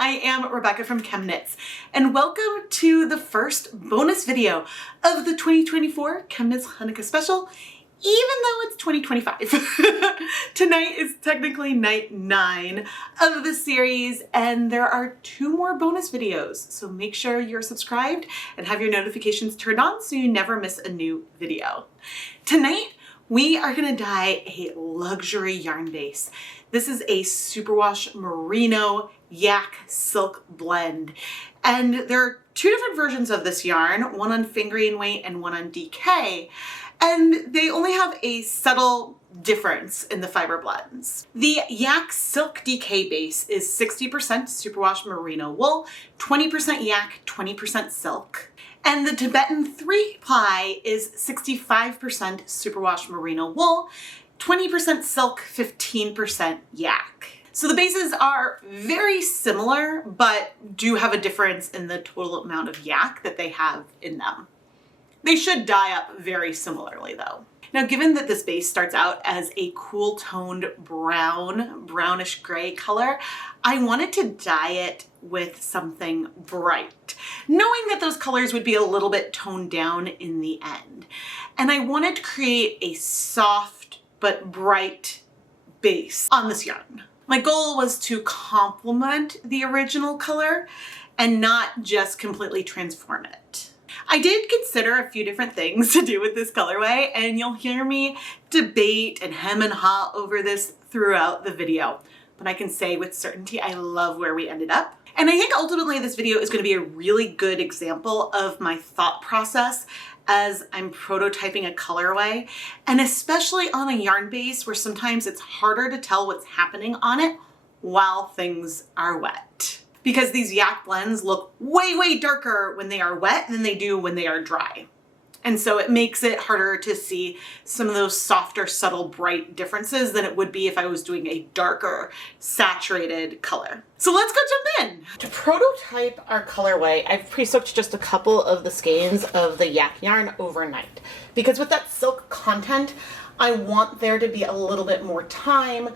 I am Rebecca from ChemKnits, and welcome to the first bonus video of the 2024 ChemKnits Chanukah special, even though it's 2025. Tonight is technically night 9 of the series, and there are 2 more bonus videos, so make sure you're subscribed and have your notifications turned on so you never miss a new video. Tonight, we are gonna dye a luxury yarn base. This is a superwash merino yak silk blend. And there are 2 different versions of this yarn, one on fingering weight and one on DK. And they only have a subtle difference in the fiber blends. The yak silk DK base is 60% superwash merino wool, 20% yak, 20% silk. And the Tibetan 3-ply is 65% superwash merino wool, 20% silk, 15% yak. So the bases are very similar, but do have a difference in the total amount of yak that they have in them. They should dye up very similarly though. Now, given that this base starts out as a cool toned brownish gray color, I wanted to dye it with something bright, knowing that those colors would be a little bit toned down in the end. And I wanted to create a soft but bright base on this yarn. My goal was to complement the original color and not just completely transform it. I did consider a few different things to do with this colorway, and you'll hear me debate and hem and haw over this throughout the video. But I can say with certainty, I love where we ended up. And I think ultimately this video is going to be a really good example of my thought process as I'm prototyping a colorway, and especially on a yarn base where sometimes it's harder to tell what's happening on it while things are wet. Because these yak blends look way darker when they are wet than they do when they are dry. And so it makes it harder to see some of those softer, subtle, bright differences than it would be if I was doing a darker, saturated color. So let's go jump in. To prototype our colorway, I've pre-soaked just a couple of the skeins of the yak yarn overnight. Because with that silk content, I want there to be a little bit more time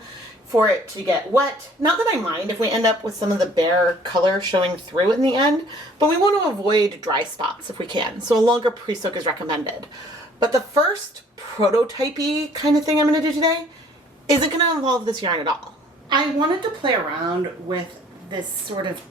for it to get wet. Not that I mind if we end up with some of the bare color showing through in the end, but we want to avoid dry spots if we can, so a longer pre-soak is recommended. But the first prototype-y kind of thing I'm going to do today isn't going to involve this yarn at all. I wanted to play around with this sort of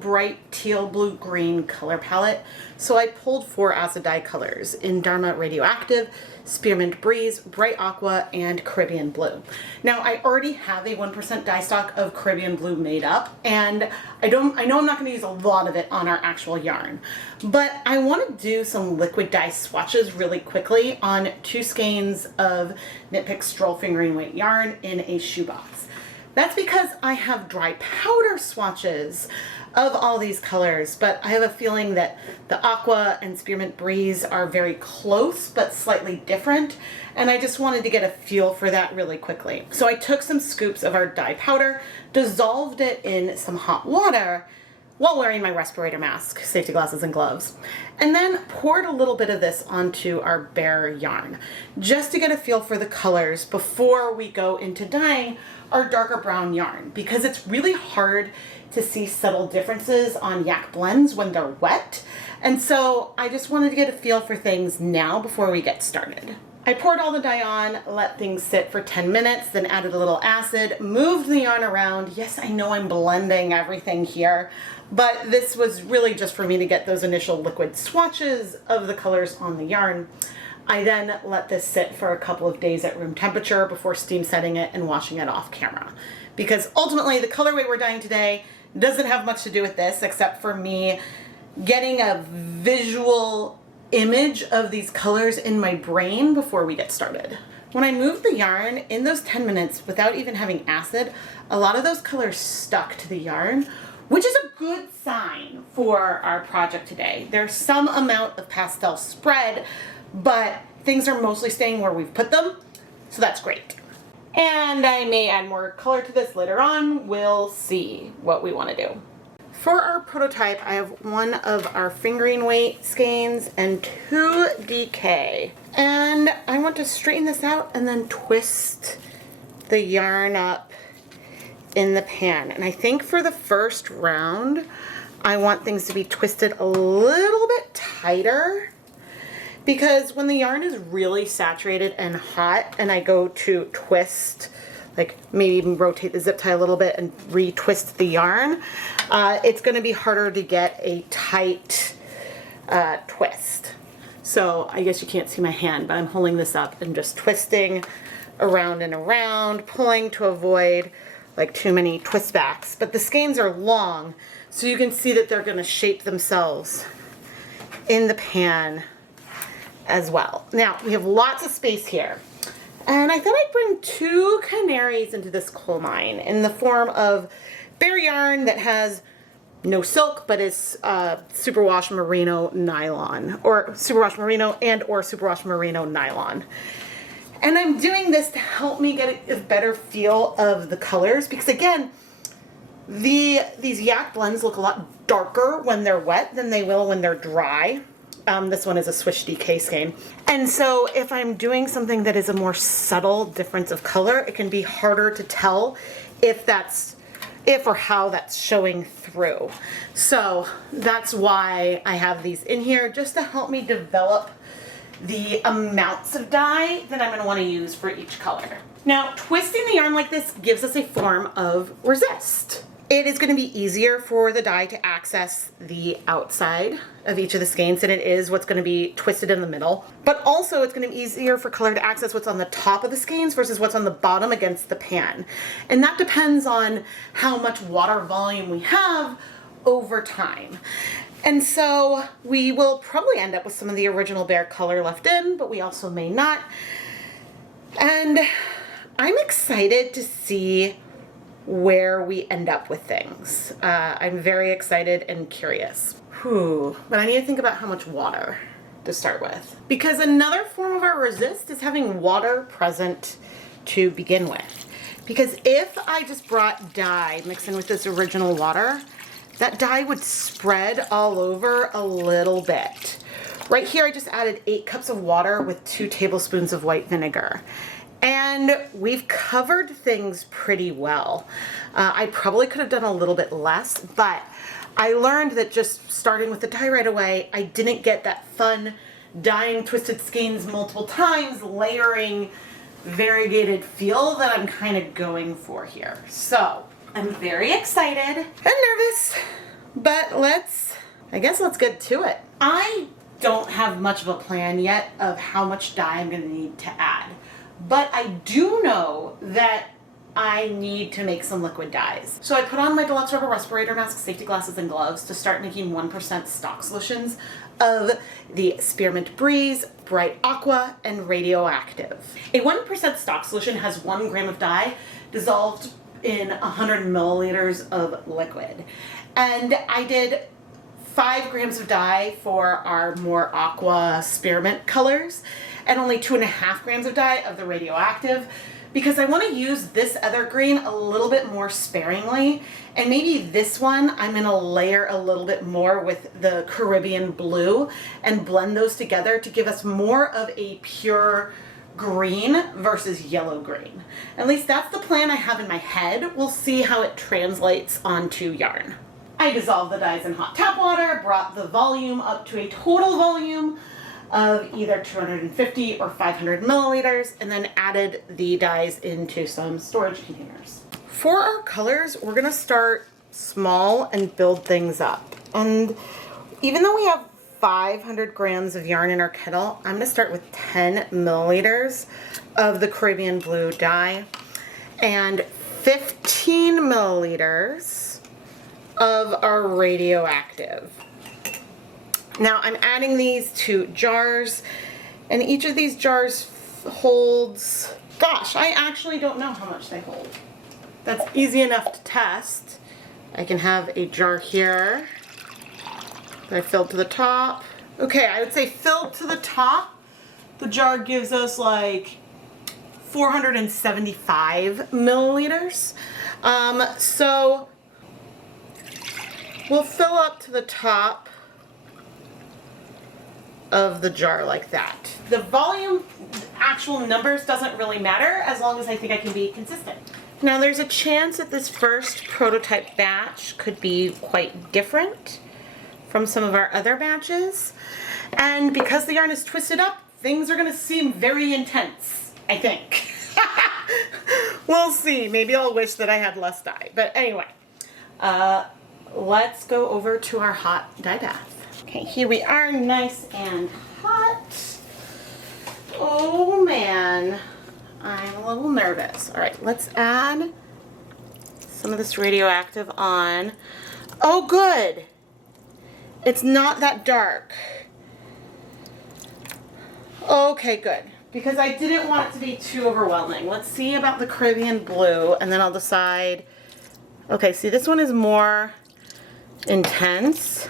bright teal blue green color palette, so I pulled 4 acid dye colors in Dharma Radioactive, Spearmint Breeze, Bright Aqua, and Caribbean Blue. Now I already have a 1% dye stock of Caribbean Blue made up, and I know I'm not going to use a lot of it on our actual yarn, but I want to do some liquid dye swatches really quickly on 2 skeins of Knit Pick Stroll Fingering Weight yarn in a shoebox. That's because I have dry powder swatches of all these colors, but I have a feeling that the Aqua and Spearmint Breeze are very close but slightly different, and I just wanted to get a feel for that really quickly. So I took some scoops of our dye powder, dissolved it in some hot water while wearing my respirator mask, safety glasses, and gloves, and then poured a little bit of this onto our bare yarn, just to get a feel for the colors before we go into dyeing our darker brown yarn, because it's really hard to see subtle differences on yak blends when they're wet. And so I just wanted to get a feel for things now before we get started. I poured all the dye on, let things sit for 10 minutes, then added a little acid, moved the yarn around. Yes, I know I'm blending everything here, but this was really just for me to get those initial liquid swatches of the colors on the yarn. I then let this sit for a couple of days at room temperature before steam setting it and washing it off camera. Because ultimately the colorway we're dyeing today doesn't have much to do with this except for me getting a visual image of these colors in my brain before we get started. When I moved the yarn in those 10 minutes without even having acid, a lot of those colors stuck to the yarn, which is a good sign for our project today. There's some amount of pastel spread, but things are mostly staying where we've put them, so that's great. And I may add more color to this later on. We'll see what we want to do. For our prototype, I have 1 of our fingering weight skeins and 2 DK. And I want to straighten this out and then twist the yarn up in the pan. And I think for the first round, I want things to be twisted a little bit tighter, because when the yarn is really saturated and hot and I go to twist, like maybe even rotate the zip tie a little bit and retwist the yarn, it's going to be harder to get a tight twist. So I guess you can't see my hand, but I'm holding this up and just twisting around and around, pulling to avoid like too many twist backs. But the skeins are long, so you can see that they're going to shape themselves in the pan as well. Now we have lots of space here. And I thought I'd bring 2 canaries into this coal mine in the form of bare yarn that has no silk, but is superwash merino nylon, or superwash merino and or superwash merino nylon. And I'm doing this to help me get a better feel of the colors, because again, these yak blends look a lot darker when they're wet than they will when they're dry. This one is a Swish DK skein. And so if I'm doing something that is a more subtle difference of color, it can be harder to tell if or how that's showing through. So that's why I have these in here, just to help me develop the amounts of dye that I'm going to want to use for each color. Now, twisting the yarn like this gives us a form of resist. It is going to be easier for the dye to access the outside of each of the skeins than it is what's going to be twisted in the middle. But also it's going to be easier for color to access what's on the top of the skeins versus what's on the bottom against the pan. And that depends on how much water volume we have over time. And so we will probably end up with some of the original bare color left in, but we also may not. And I'm excited to see where we end up with things. I'm very excited and curious. But I need to think about how much water to start with, because another form of our resist is having water present to begin with. Because if I just brought dye mixed in with this original water, that dye would spread all over a little bit. Right here I just added 8 cups of water with 2 tablespoons of white vinegar. And we've covered things pretty well. I probably could have done a little bit less, but I learned that just starting with the dye right away, I didn't get that fun dyeing twisted skeins multiple times, layering variegated feel that I'm kind of going for here. So I'm very excited and nervous, but I guess let's get to it. I don't have much of a plan yet of how much dye I'm going to need to add. But I do know that I need to make some liquid dyes. So I put on my deluxe rubber respirator mask, safety glasses, and gloves to start making 1% stock solutions of the Spearmint Breeze, Bright Aqua, and Radioactive. A 1% stock solution has 1 gram of dye dissolved in 100 milliliters of liquid. And I did 5 grams of dye for our more aqua spearmint colors, and only 2.5 grams of dye of the Radioactive, because I want to use this other green a little bit more sparingly, and maybe this one I'm going to layer a little bit more with the Caribbean blue and blend those together to give us more of a pure green versus yellow green. At least that's the plan I have in my head. We'll see how it translates onto yarn. I dissolved the dyes in hot tap water, brought the volume up to a total volume of either 250 or 500 milliliters, and then added the dyes into some storage containers. For our colors, we're gonna start small and build things up. And even though we have 500 grams of yarn in our kettle, I'm gonna start with 10 milliliters of the Caribbean blue dye and 15 milliliters of our Radioactive. Now I'm adding these to jars, and each of these jars holds, gosh, I actually don't know how much they hold. That's easy enough to test. I can have a jar here that I filled to the top. Okay, I would say filled to the top, the jar gives us like 475 milliliters. So we'll fill up to the top of the jar like that. The volume, actual numbers doesn't really matter as long as I think I can be consistent. Now there's a chance that this first prototype batch could be quite different from some of our other batches. And because the yarn is twisted up, things are gonna seem very intense, I think. We'll see. Maybe I'll wish that I had less dye. But anyway, let's go over to our hot dye bath. Okay, here we are, nice and hot. Oh man, I'm a little nervous. All right, let's add some of this radioactive on. Oh good, it's not that dark. Okay, good. Because I didn't want it to be too overwhelming. Let's see about the Caribbean blue, and then I'll decide. Okay, see, this one is more intense.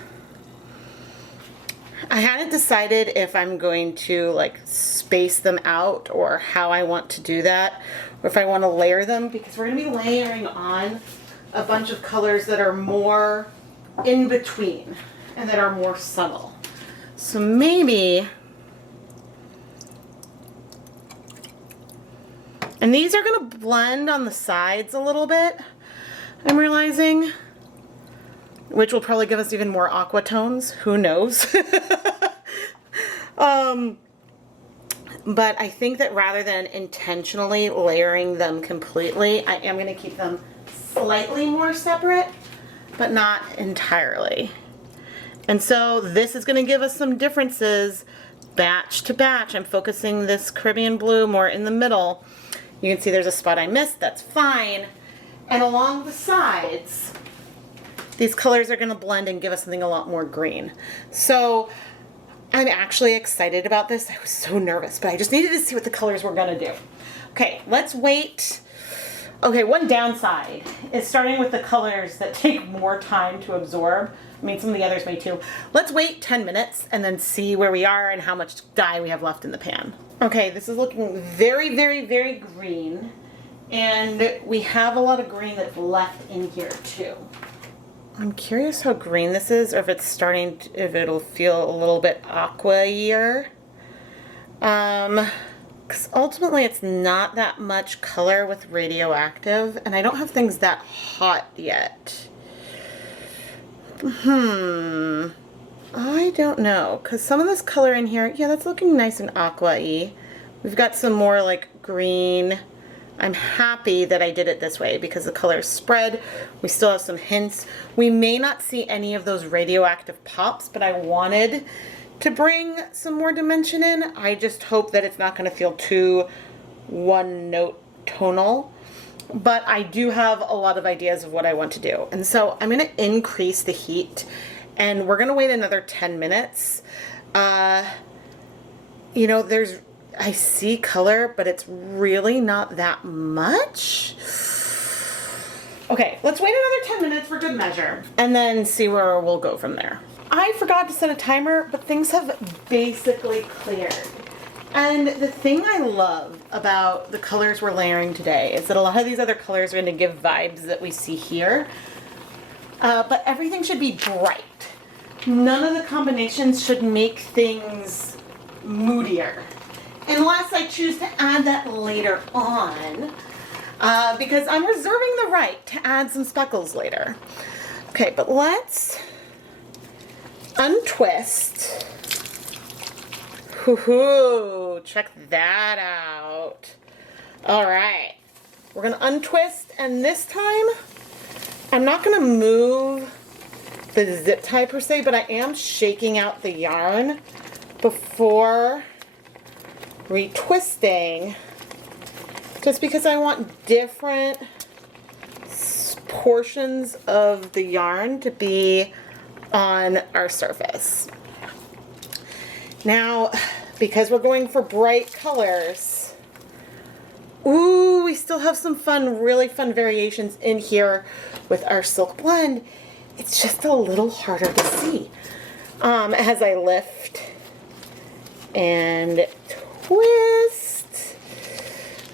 I hadn't decided if I'm going to like space them out or how I want to do that, or if I want to layer them, because we're going to be layering on a bunch of colors that are more in between and that are more subtle. So maybe... And these are going to blend on the sides a little bit, I'm realizing, which will probably give us even more aqua tones. Who knows? But I think that rather than intentionally layering them completely, I am going to keep them slightly more separate, but not entirely. And so this is going to give us some differences batch to batch. I'm focusing this Caribbean blue more in the middle. You can see there's a spot I missed, that's fine. And along the sides, these colors are going to blend and give us something a lot more green. So I'm actually excited about this. I was so nervous, but I just needed to see what the colors were going to do. Okay, let's wait. Okay, one downside is starting with the colors that take more time to absorb. I mean, some of the others may too. Let's wait 10 minutes and then see where we are and how much dye we have left in the pan. Okay, this is looking very, very, very green. And we have a lot of green that's left in here too. I'm curious how green this is, or if it's starting to, if it'll feel a little bit aqua-ier. Because ultimately it's not that much color with radioactive, and I don't have things that hot yet. I don't know, because some of this color in here, yeah, that's looking nice and aqua-y. We've got some more like green. I'm happy that I did it this way because the colors spread. We still have some hints. We may not see any of those radioactive pops, but I wanted to bring some more dimension in. I just hope that it's not going to feel too one-note tonal. But I do have a lot of ideas of what I want to do. And so I'm going to increase the heat, and we're going to wait another 10 minutes. You know, I see color, but it's really not that much. Okay, let's wait another 10 minutes for good measure and then see where we'll go from there. I forgot to set a timer, but things have basically cleared. And the thing I love about the colors we're layering today is that a lot of these other colors are going to give vibes that we see here. But everything should be bright. None of the combinations should make things moodier. Unless I choose to add that later on, because I'm reserving the right to add some speckles later. Okay, but let's untwist. Hoo-hoo, check that out. All right, we're gonna untwist, and this time, I'm not gonna move the zip tie per se, but I am shaking out the yarn before retwisting, just because I want different portions of the yarn to be on our surface. Now, because we're going for bright colors, ooh, we still have some fun, really fun variations in here with our silk blend. It's just a little harder to see as I lift and twist.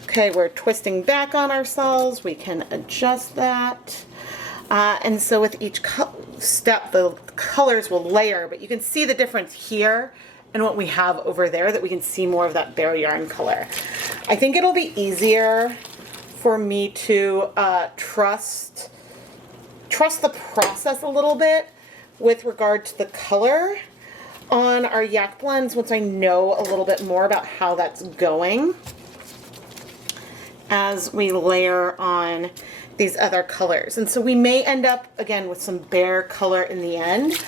Okay, we're twisting back on ourselves. We can adjust that. And so with each step, the colors will layer, but you can see the difference here and what we have over there, that we can see more of that bare yarn color. I think it'll be easier for me to trust the process a little bit with regard to the color on our yak blends once I know a little bit more about how that's going as we layer on these other colors. And so we may end up again with some bare color in the end,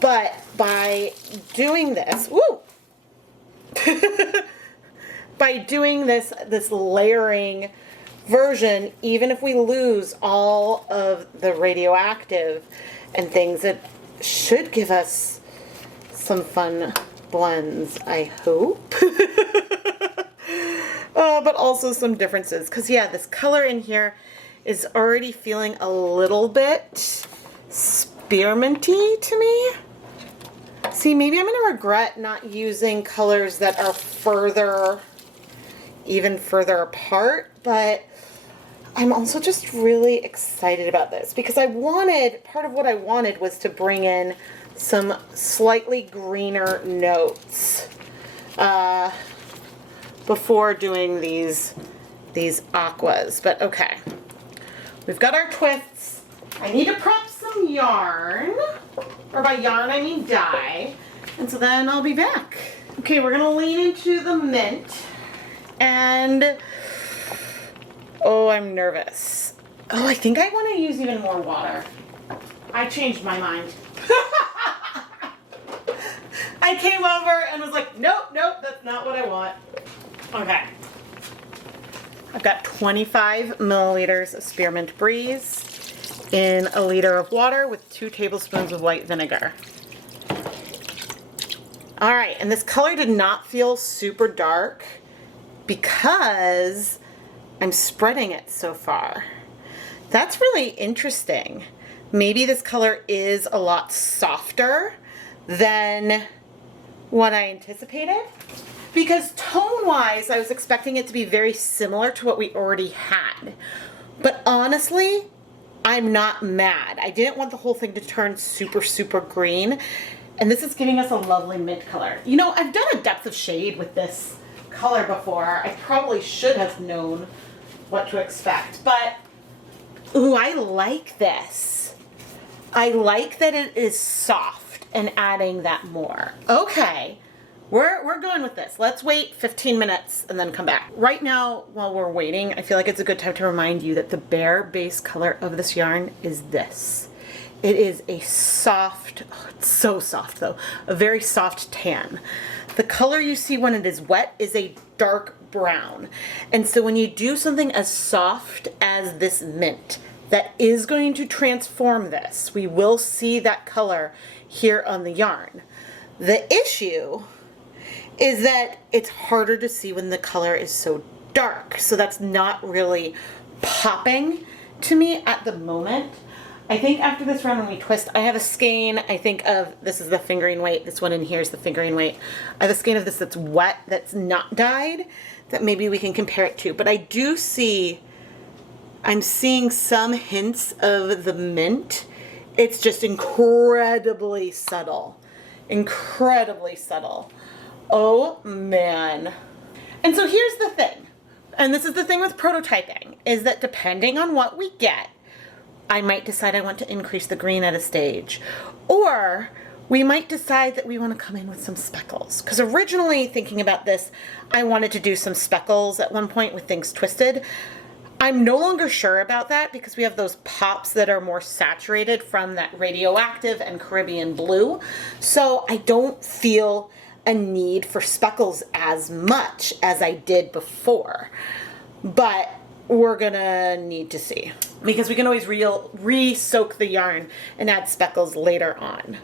but by doing this, woo! By doing this layering version, even if we lose all of the radioactive and things, it should give us some fun blends, I hope. But also some differences, because yeah, this color in here is already feeling a little bit spearminty to me. See, maybe I'm gonna regret not using colors that are even further apart, but I'm also just really excited about this because part of what I wanted was to bring in some slightly greener notes before doing these aquas. But okay, we've got our twists. I need to prep some yarn, or by yarn I mean dye, and so then I'll be back. Okay, we're gonna lean into the mint, and oh, I'm nervous. Oh, I think I want to use even more water. I changed my mind. I came over and was like, nope, that's not what I want. Okay. I've got 25 milliliters of spearmint breeze in a liter of water with 2 tablespoons of white vinegar. All right, and this color did not feel super dark because I'm spreading it so far. That's really interesting. Maybe this color is a lot softer than what I anticipated, because tone-wise, I was expecting it to be very similar to what we already had. But honestly, I'm not mad. I didn't want the whole thing to turn super, super green. And this is giving us a lovely mint color. You know, I've done a depth of shade with this color before. I probably should have known what to expect, but ooh, I like this. I like that it is soft and adding that more. Okay, we're going with this. Let's wait 15 minutes and then come back. Right now, while we're waiting, I feel like it's a good time to remind you that the bare base color of this yarn is this. It is a soft, oh, it's so soft though, a very soft tan. The color you see when it is wet is a dark brown. And so when you do something as soft as this mint, that is going to transform this. We will see that color here on the yarn. The issue is that it's harder to see when the color is so dark. So that's not really popping to me at the moment. I think after this round when we twist, I have a skein, I think of, this is the fingering weight, this one in here is the fingering weight. I have a skein of this that's wet, that's not dyed, that maybe we can compare it to. But I do see, I'm seeing some hints of the mint. It's just incredibly subtle. Incredibly subtle. Oh man. And so here's the thing, and this is the thing with prototyping, is that depending on what we get, I might decide I want to increase the green at a stage, or we might decide that we want to come in with some speckles. Because originally thinking about this, I wanted to do some speckles at one point with things twisted. I'm no longer sure about that because we have those pops that are more saturated from that Radioactive and Caribbean blue. So I don't feel a need for speckles as much as I did before. But we're gonna need to see, because we can always re-soak the yarn and add speckles later on.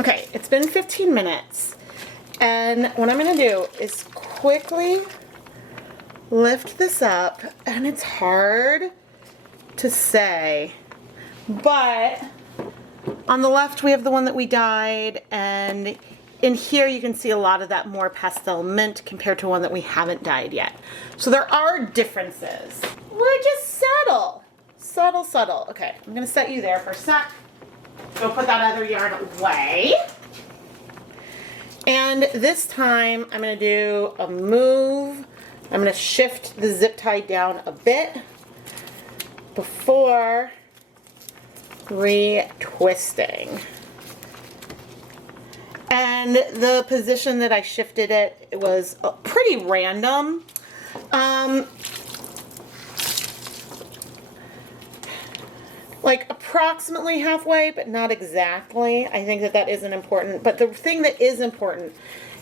Okay, it's been 15 minutes, and what I'm gonna do is quickly lift this up, and it's hard to say, but on the left we have the one that we dyed, and in here you can see a lot of that more pastel mint compared to one that we haven't dyed yet. So there are differences. We're just subtle. Subtle, subtle. Okay, I'm gonna set you there for a sec. Go put that other yarn away. And this time I'm gonna do a move. I'm gonna shift the zip tie down a bit before retwisting. And the position that I shifted it was pretty random. Like approximately halfway, but not exactly. I think that that isn't important. But the thing that is important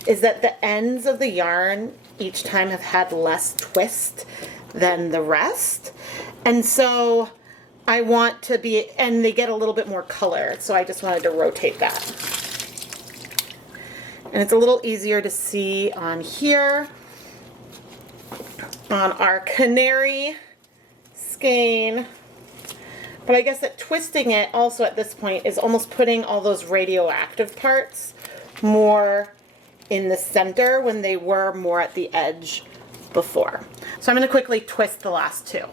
is that the ends of the yarn each time have had less twist than the rest. And so I want to be, and they get a little bit more color. So I just wanted to rotate that. And it's a little easier to see on here, on our canary skein. But I guess that twisting it also at this point is almost putting all those radioactive parts more in the center when they were more at the edge before. So I'm going to quickly twist the last two.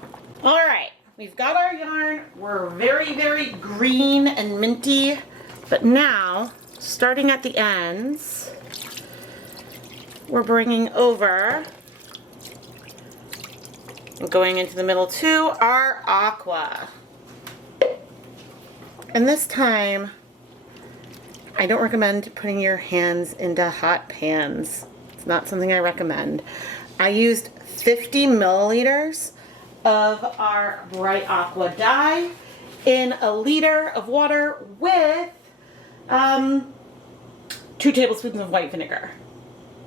All right, we've got our yarn. We're very, very green and minty. But now, starting at the ends, we're bringing over, going into the middle too, our Aqua. And this time, I don't recommend putting your hands into hot pans. It's not something I recommend. I used 50 milliliters of our bright Aqua dye in a liter of water with 2 tablespoons of white vinegar.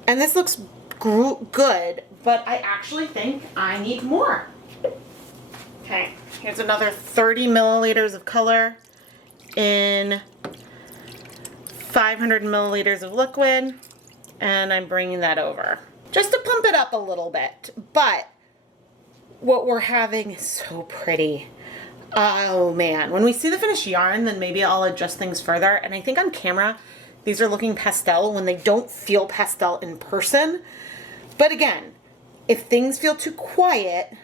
And this looks good, but I actually think I need more. Okay, here's another 30 milliliters of color in 500 milliliters of liquid, and I'm bringing that over just to pump it up a little bit. But what we're having is so pretty. Oh man, when we see the finished yarn, then maybe I'll adjust things further. And I think on camera these are looking pastel when they don't feel pastel in person. But again, if things feel too quiet,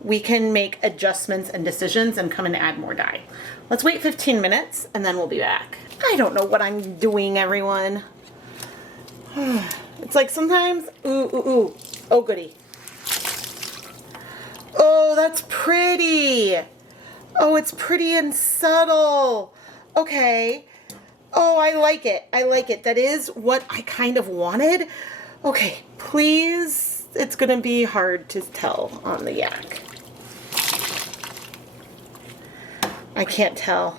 we can make adjustments and decisions and come and add more dye. Let's wait 15 minutes and then we'll be back. I don't know what I'm doing, everyone. It's like sometimes, ooh, oh goody. Oh, that's pretty. Oh, it's pretty and subtle. Okay. Oh, I like it. I like it. That is what I kind of wanted. Okay, please. It's gonna be hard to tell on the yak. I can't tell.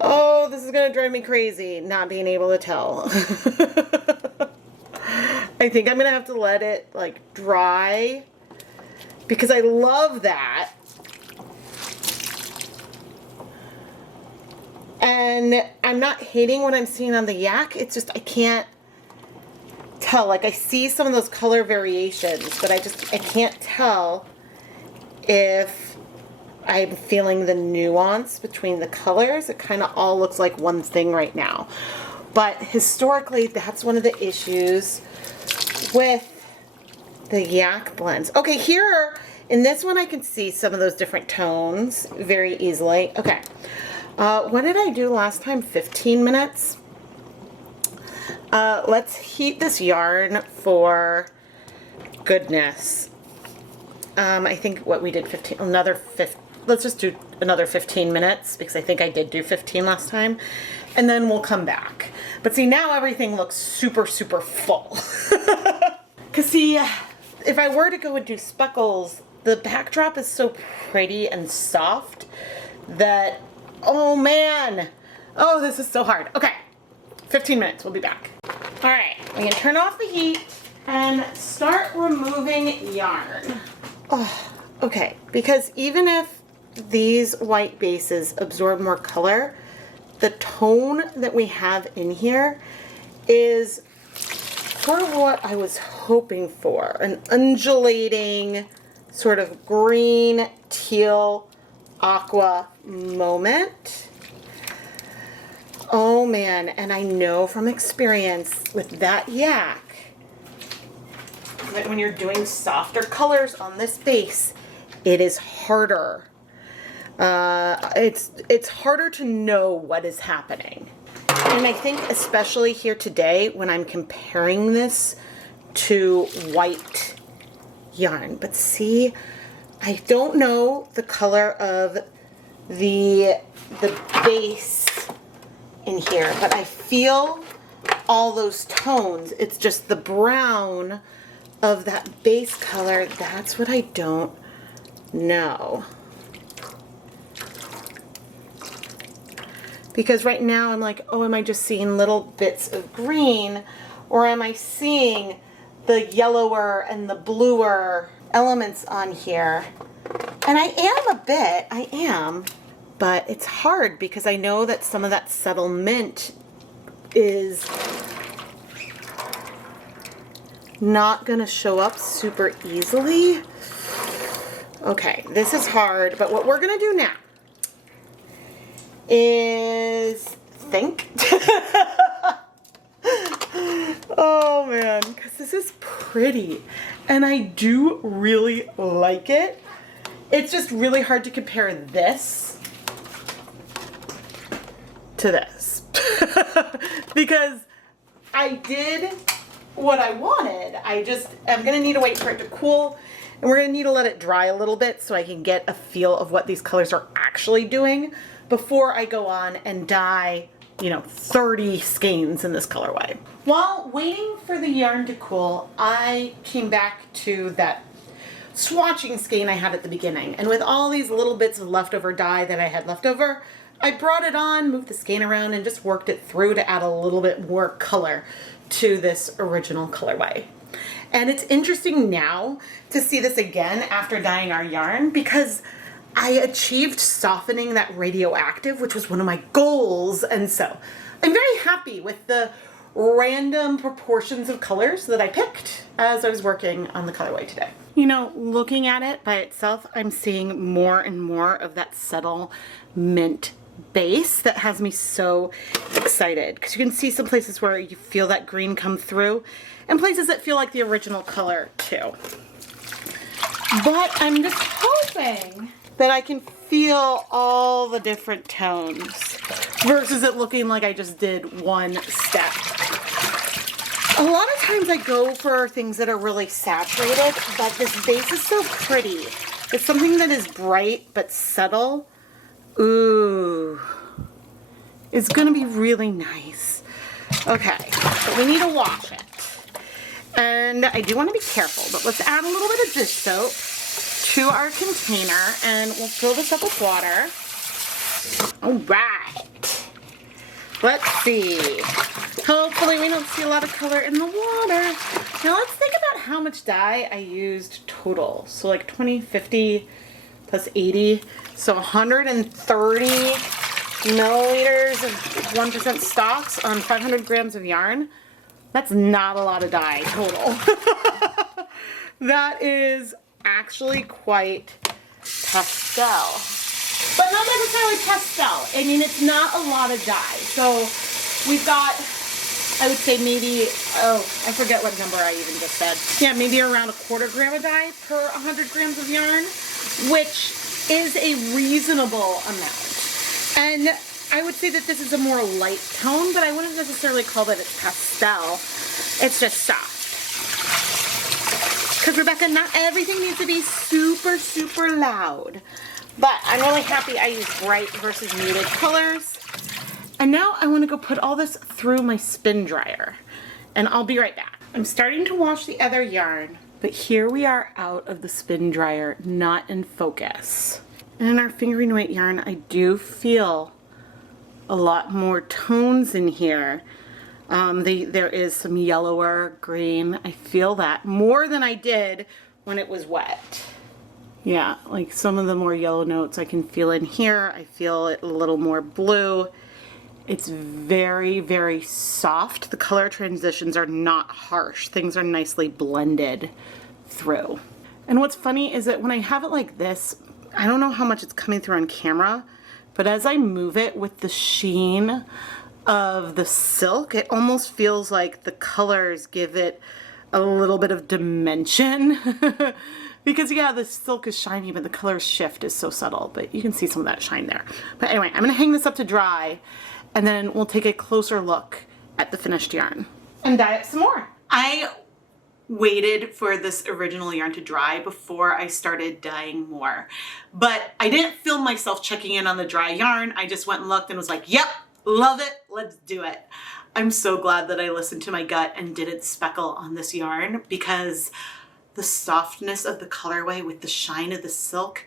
Oh, this is gonna drive me crazy, not being able to tell. I think I'm gonna have to let it like dry because I love that. And I'm not hating what I'm seeing on the yak. It's just, I can't tell. Like I see some of those color variations, but I can't tell if I'm feeling the nuance between the colors. It kind of all looks like one thing right now. But historically, that's one of the issues with the yak blends. Okay, here, in this one I can see some of those different tones very easily. Okay, what did I do last time? 15 minutes? Let's heat this yarn for goodness. I think what we did let's just do another 15 minutes because I think I did do 15 last time, and then we'll come back. But see, now everything looks super, super full. Cause see, if I were to go and do speckles, the backdrop is so pretty and soft that, oh man, oh, this is so hard. Okay, 15 minutes, we'll be back. All right, we can turn off the heat and start removing yarn. Oh, okay, because even if these white bases absorb more color, the tone that we have in here is sort of what I was hoping for, an undulating sort of green, teal, aqua moment. Oh man, and I know from experience with that yak that when you're doing softer colors on this base, it is harder. It's harder to know what is happening. And I think especially here today when I'm comparing this to white yarn. But see, I don't know the color of the base in here, but I feel all those tones. It's just the brown of that base color. That's what I don't know. Because right now I'm like, oh, am I just seeing little bits of green, or am I seeing the yellower and the bluer elements on here? And I am a bit, I am, but it's hard because I know that some of that subtle mint is not gonna show up super easily. Okay, this is hard, but what we're gonna do now is think. Oh man, because this is pretty and I do really like it. It's just really hard to compare this to this because I did what I wanted. I'm gonna need to wait for it to cool, and we're gonna need to let it dry a little bit so I can get a feel of what these colors are actually doing before I go on and dye, you know, 30 skeins in this colorway. While waiting for the yarn to cool, I came back to that swatching skein I had at the beginning, and with all these little bits of leftover dye that I had left over, I brought it on, moved the skein around, and just worked it through to add a little bit more color to this original colorway. And it's interesting now to see this again after dyeing our yarn, because I achieved softening that radioactive, which was one of my goals, and so I'm very happy with the random proportions of colors that I picked as I was working on the colorway today. You know, looking at it by itself, I'm seeing more and more of that subtle mint base that has me so excited, because you can see some places where you feel that green come through and places that feel like the original color too. But I'm just hoping that I can feel all the different tones versus it looking like I just did one step. A lot of times I go for things that are really saturated, but this base is so pretty. It's something that is bright but subtle. Ooh, it's gonna be really nice. Okay, so we need to wash it. And I do want to be careful, but let's add a little bit of dish soap to our container and we'll fill this up with water. All right, let's see. Hopefully we don't see a lot of color in the water. Now let's think about how much dye I used total. So like 20, 50 plus 80. So 130 milliliters of 1% stocks on 500 grams of yarn. That's not a lot of dye total. That is actually quite pastel. But not necessarily pastel. I mean, it's not a lot of dye. So we've got, I would say maybe, oh, I forget what number I even just said. Yeah, maybe around 1/4 gram of dye per 100 grams of yarn, which is a reasonable amount. And I would say that this is a more light tone, but I wouldn't necessarily call that it's pastel. It's just soft. Because Rebecca, not everything needs to be super, super loud. But I'm really happy I used bright versus muted colors. And now I want to go put all this through my spin dryer. And I'll be right back. I'm starting to wash the other yarn, but here we are out of the spin dryer, not in focus. And in our fingering weight yarn, I do feel a lot more tones in here. There is some yellower green. I feel that more than I did when it was wet. Yeah, like some of the more yellow notes I can feel in here. I feel it a little more blue. It's very, very soft. The color transitions are not harsh. Things are nicely blended through. And what's funny is that when I have it like this, I don't know how much it's coming through on camera, but as I move it with the sheen of the silk, it almost feels like the colors give it a little bit of dimension. Because yeah, the silk is shiny, but the color shift is so subtle, but you can see some of that shine there. But anyway, I'm gonna hang this up to dry, and then we'll take a closer look at the finished yarn and dye it some more. I waited for this original yarn to dry before I started dyeing more. But I didn't film myself checking in on the dry yarn. I just went and looked and was like, yep, love it, let's do it. I'm so glad that I listened to my gut and didn't speckle on this yarn, because the softness of the colorway with the shine of the silk,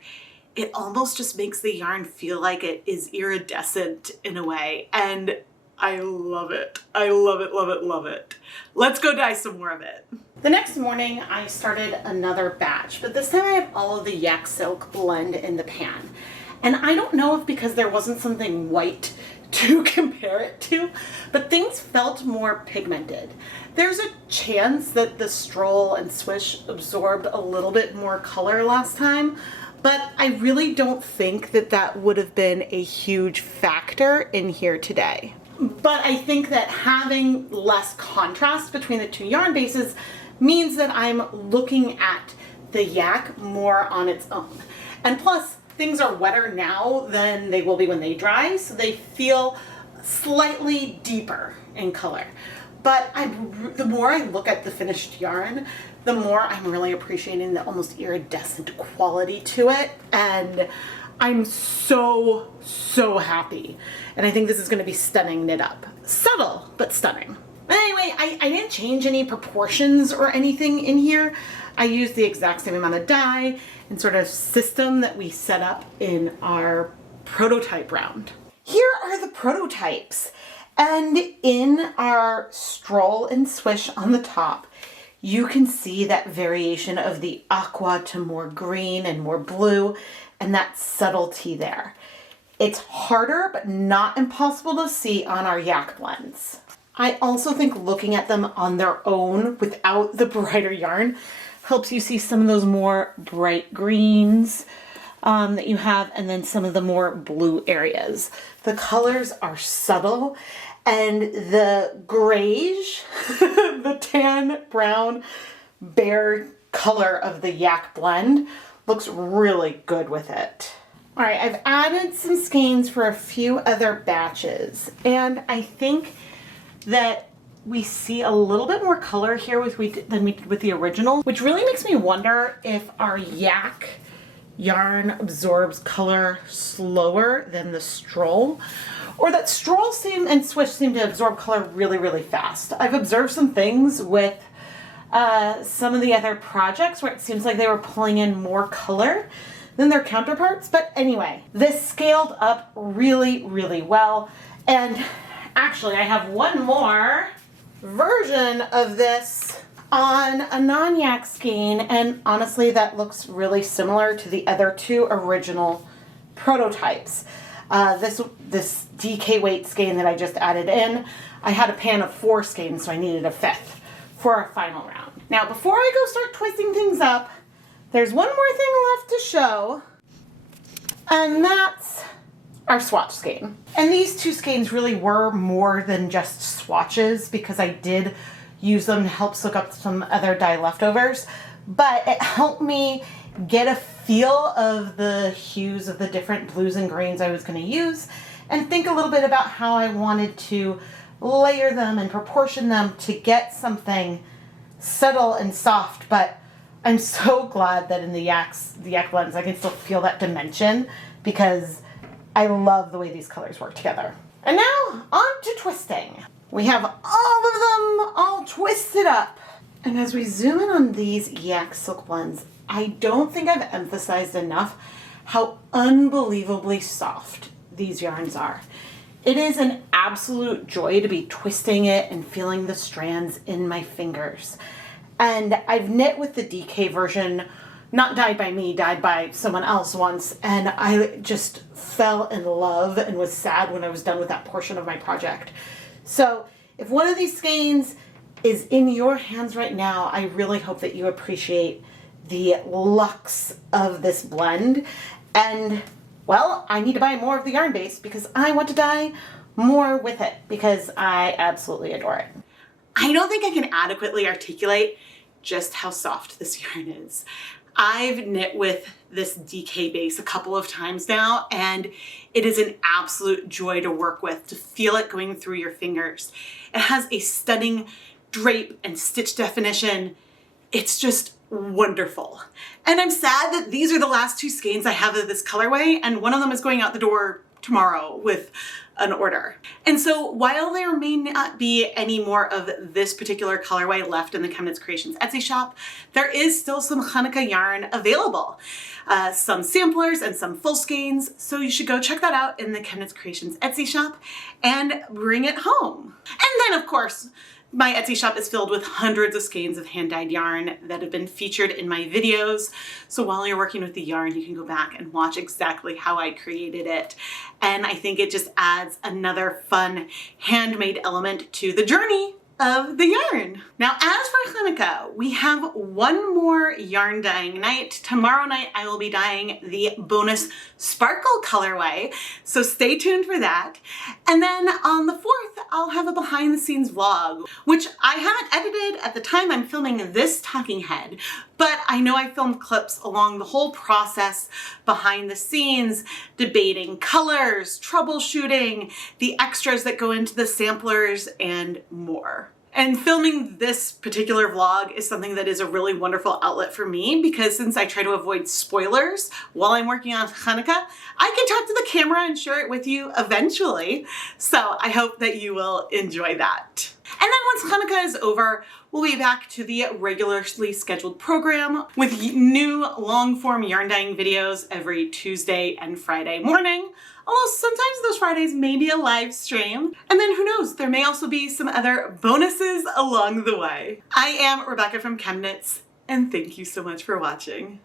it almost just makes the yarn feel like it is iridescent in a way. And I love it. I love it, love it, love it. Let's go dye some more of it. The next morning I started another batch, but this time I had all of the yak silk blend in the pan. And I don't know if because there wasn't something white to compare it to, but things felt more pigmented. There's a chance that the stroll and swish absorbed a little bit more color last time, but I really don't think that that would have been a huge factor in here today. But I think that having less contrast between the two yarn bases means that I'm looking at the yak more on its own. And plus, things are wetter now than they will be when they dry, so they feel slightly deeper in color. But the more I look at the finished yarn, the more I'm really appreciating the almost iridescent quality to it. And I'm so, so happy. And I think this is going to be stunning knit up. Subtle, but stunning. Anyway, I didn't change any proportions or anything in here. I used the exact same amount of dye and sort of system that we set up in our prototype round. Here are the prototypes. And in our stroll and swish on the top, you can see that variation of the aqua to more green and more blue, and that subtlety there. It's harder, but not impossible to see on our yak blends. I also think looking at them on their own without the brighter yarn helps you see some of those more bright greens that you have, and then some of the more blue areas. The colors are subtle, and the grayish, the tan, brown, bare color of the yak blend looks really good with it. All right, I've added some skeins for a few other batches, and I think that we see a little bit more color here than we did with the original, which really makes me wonder if our yak yarn absorbs color slower than the stroll, or that stroll and swish seem to absorb color really, really fast. I've observed some things with some of the other projects where it seems like they were pulling in more color than their counterparts. But anyway, this scaled up really, really well. And actually, I have one more version of this on a non-yak skein, and honestly that looks really similar to the other two original prototypes. This DK weight skein that I just added in, I had a pan of 4 skeins, so I needed a 5th for our final round. Now before I go start twisting things up, there's one more thing left to show, and that's our swatch skein. And these 2 skeins really were more than just swatches, because I did use them to help soak up some other dye leftovers, but it helped me get a feel of the hues of the different blues and greens I was going to use, and think a little bit about how I wanted to layer them and proportion them to get something subtle and soft. But I'm so glad that in the yak blends I can still feel that dimension, because I love the way these colors work together. And now on to twisting. We have all of them all twisted up. And as we zoom in on these yak silk blends, I don't think I've emphasized enough how unbelievably soft these yarns are. It is an absolute joy to be twisting it and feeling the strands in my fingers. And I've knit with the DK version, not dyed by me, dyed by someone else once, and I just fell in love and was sad when I was done with that portion of my project. So if one of these skeins is in your hands right now, I really hope that you appreciate the luxe of this blend. And well, I need to buy more of the yarn base because I want to dye more with it, because I absolutely adore it. I don't think I can adequately articulate just how soft this yarn is. I've knit with this DK base a couple of times now, and it is an absolute joy to work with, to feel it going through your fingers. It has a stunning drape and stitch definition. It's just wonderful. And I'm sad that these are the last two skeins I have of this colorway, and one of them is going out the door tomorrow with an order. And so while there may not be any more of this particular colorway left in the ChemKnits Creations Etsy shop, there is still some Chanukah yarn available. Some samplers and some full skeins, so you should go check that out in the ChemKnits Creations Etsy shop and bring it home. And then of course, my Etsy shop is filled with hundreds of skeins of hand-dyed yarn that have been featured in my videos. So while you're working with the yarn, you can go back and watch exactly how I created it. And I think it just adds another fun handmade element to the journey of the yarn. Now, as for Chanukah, we have one more yarn dyeing night. Tomorrow night, I will be dyeing the bonus sparkle colorway, so stay tuned for that. And then on the 4th, I'll have a behind the scenes vlog, which I haven't edited at the time I'm filming this talking head, but I know I filmed clips along the whole process behind the scenes, debating colors, troubleshooting, the extras that go into the samplers, and more. And filming this particular vlog is something that is a really wonderful outlet for me, because since I try to avoid spoilers while I'm working on Chanukah, I can talk to the camera and share it with you eventually. So I hope that you will enjoy that. And then once Chanukah is over, we'll be back to the regularly scheduled program with new long-form yarn dyeing videos every Tuesday and Friday morning. Although sometimes those Fridays may be a live stream. And then who knows, there may also be some other bonuses along the way. I am Rebecca from ChemKnits, and thank you so much for watching.